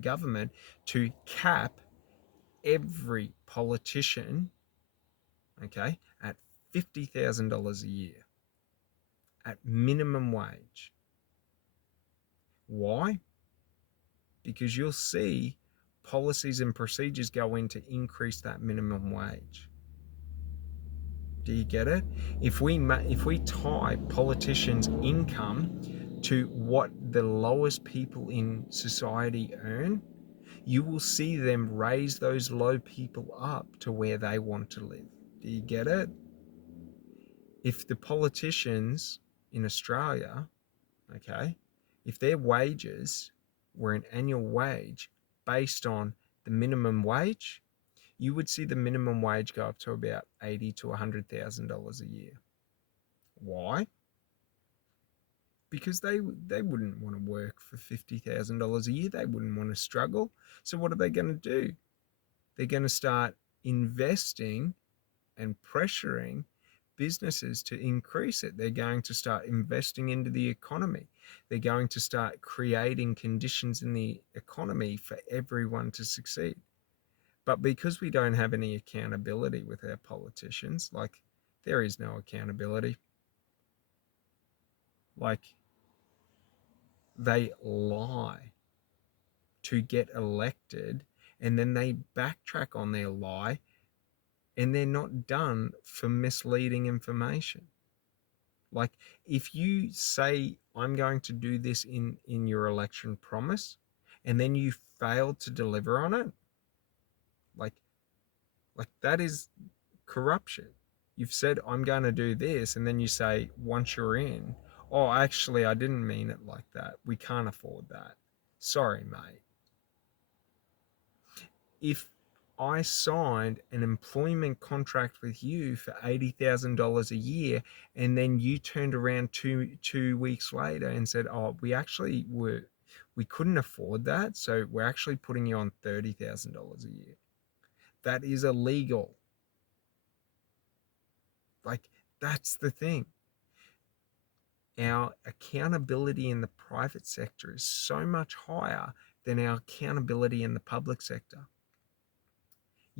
government to cap every politician, okay, at $50,000 a year at minimum wage. Why? Because you'll see policies and procedures go in to increase that minimum wage. Do you get it? If we tie politicians' income to what the lowest people in society earn, you will see them raise those low people up to where they want to live. Do you get it? If the politicians in Australia, okay, if their wages were an annual wage based on the minimum wage, you would see the minimum wage go up to about $80,000 to $100,000 a year. Why? Because they wouldn't want to work for $50,000 a year. They wouldn't want to struggle. So what are they going to do? They're going to start investing and pressuring businesses to increase it. They're going to start investing into the economy. They're going to start creating conditions in the economy for everyone to succeed. But because we don't have any accountability with our politicians, like there is no accountability. Like they lie to get elected and then they backtrack on their lie and they're not done for misleading information. Like if you say I'm going to do this in your election promise and then you fail to deliver on it, like that is corruption. You've said I'm going to do this and then you say once you're in, oh actually I didn't mean it like that. We can't afford that. Sorry, mate. If I signed an employment contract with you for $80,000 a year, and then you turned around two weeks later and said, "Oh, we couldn't afford that, so we're actually putting you on $30,000 a year." That is illegal. Like that's the thing. Our accountability in the private sector is so much higher than our accountability in the public sector.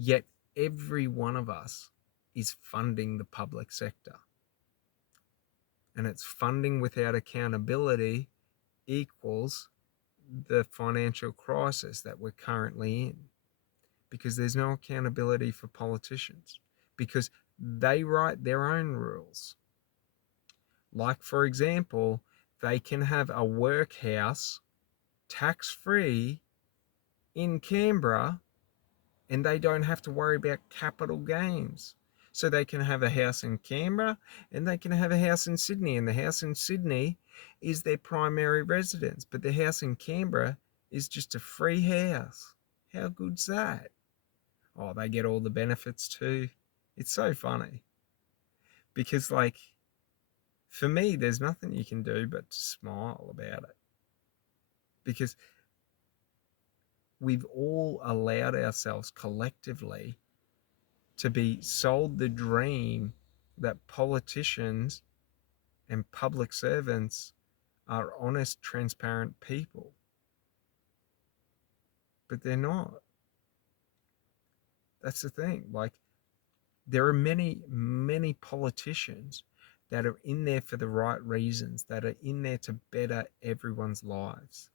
Yet every one of us is funding the public sector. And it's funding without accountability equals the financial crisis that we're currently in. Because there's no accountability for politicians. Because they write their own rules. Like, for example, they can have a workhouse tax-free in Canberra and they don't have to worry about capital gains. So they can have a house in Canberra and they can have a house in Sydney, and the house in Sydney is their primary residence, but the house in Canberra is just a free house. How good's that? Oh, they get all the benefits too. It's so funny. Because like for me, there's nothing you can do but to smile about it. Because we've all allowed ourselves collectively to be sold the dream that politicians and public servants are honest, transparent people. But they're not. That's the thing. Like, there are many, many politicians that are in there for the right reasons, that are in there to better everyone's lives.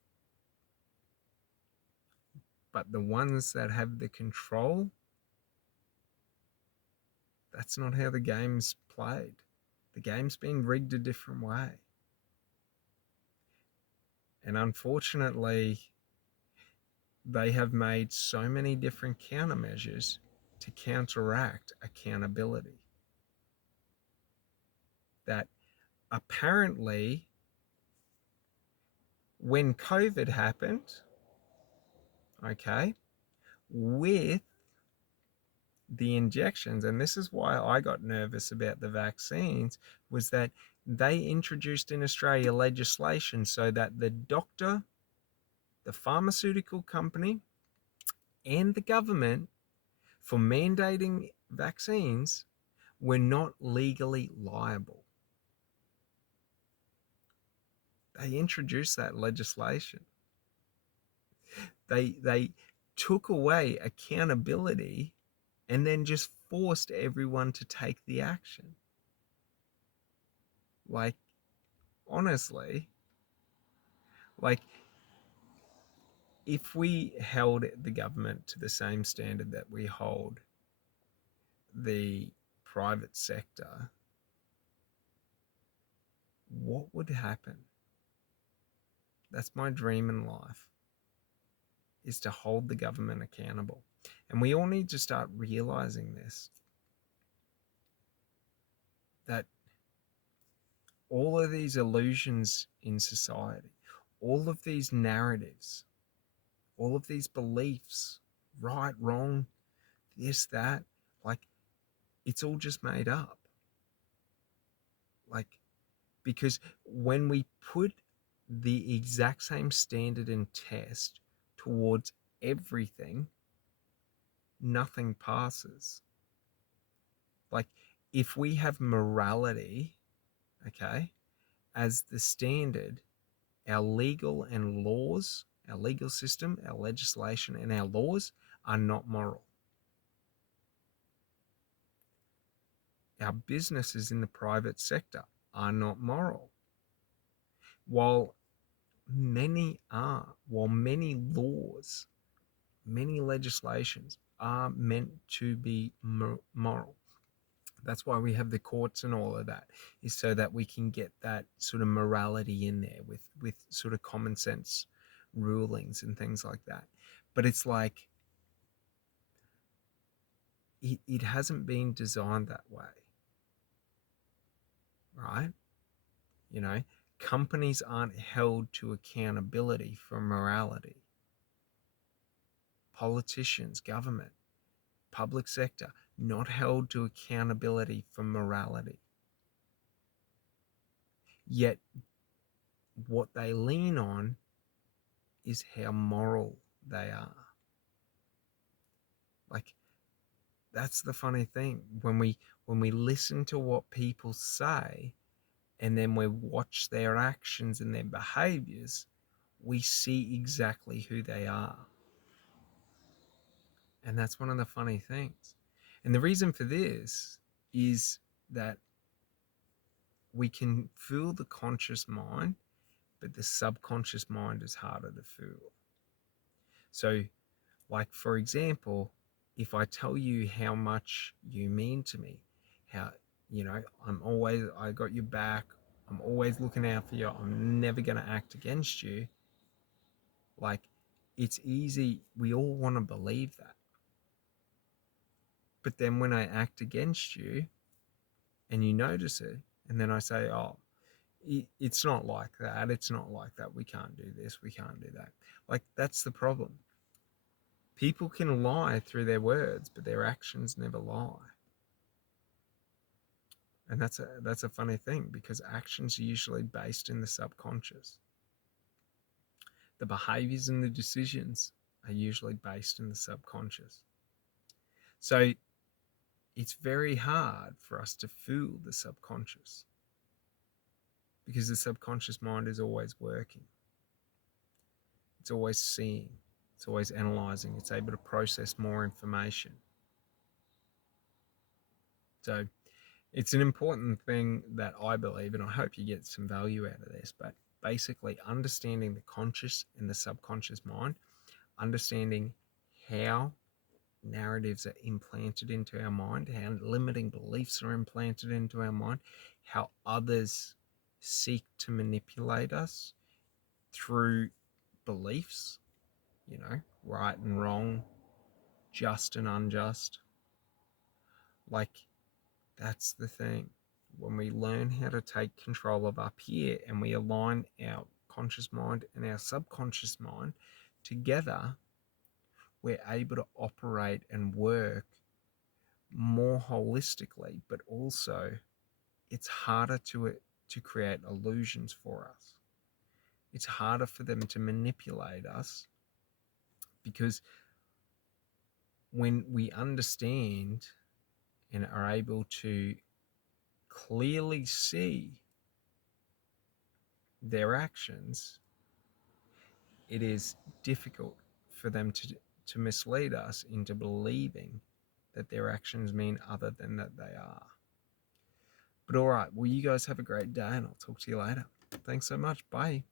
But the ones that have the control, that's not how the game's played. The game's been rigged a different way. And unfortunately, they have made so many different countermeasures to counteract accountability that apparently when COVID happened, okay, with the injections, and this is why I got nervous about the vaccines, was that they introduced in Australia legislation so that the doctor, the pharmaceutical company, and the government for mandating vaccines were not legally liable. They introduced that legislation. They took away accountability and then just forced everyone to take the action. Like, honestly, like, if we held the government to the same standard that we hold the private sector, what would happen? That's my dream in life, is to hold the government accountable. And we all need to start realizing this, that all of these illusions in society, all of these narratives, all of these beliefs, right, wrong, this, that, like, it's all just made up. Like, because when we put the exact same standard and test towards everything, nothing passes. Like, if we have morality, okay, as the standard, our legal and laws, our legal system, our legislation, and our laws are not moral. Our businesses in the private sector are not moral. While many are, while many laws, many legislations are meant to be moral. That's why we have the courts and all of that, is so that we can get that sort of morality in there with sort of common sense rulings and things like that. But it's like, it hasn't been designed that way, right? You know, companies aren't held to accountability for morality. Politicians, government, public sector, not held to accountability for morality. Yet what they lean on is how moral they are. Like, that's the funny thing. When we listen to what people say and then we watch their actions and their behaviors, we see exactly who they are. And that's one of the funny things. And the reason for this is that we can fool the conscious mind, but the subconscious mind is harder to fool. So, like, for example, if I tell you how much you mean to me, how, I got your back, I'm always looking out for you, I'm never going to act against you, like, it's easy, we all want to believe that. But then when I act against you and you notice it, and then I say, oh, it's not like that, it's not like that, we can't do this, we can't do that. Like, that's the problem. People can lie through their words, but their actions never lie. And that's a funny thing, because actions are usually based in the subconscious. The behaviors and the decisions are usually based in the subconscious. So it's very hard for us to fool the subconscious, because the subconscious mind is always working. It's always seeing. It's always analyzing. It's able to process more information. So it's an important thing that I believe, and I hope you get some value out of this, but basically understanding the conscious and the subconscious mind, understanding how narratives are implanted into our mind, how limiting beliefs are implanted into our mind, how others seek to manipulate us through beliefs, right and wrong, just and unjust. Like, that's the thing. When we learn how to take control of up here and we align our conscious mind and our subconscious mind together, we're able to operate and work more holistically, but also it's harder to create illusions for us. It's harder for them to manipulate us, because when we understand and are able to clearly see their actions, it is difficult for them to mislead us into believing that their actions mean other than that they are. But all right, well, you guys have a great day, and I'll talk to you later. Thanks so much. Bye.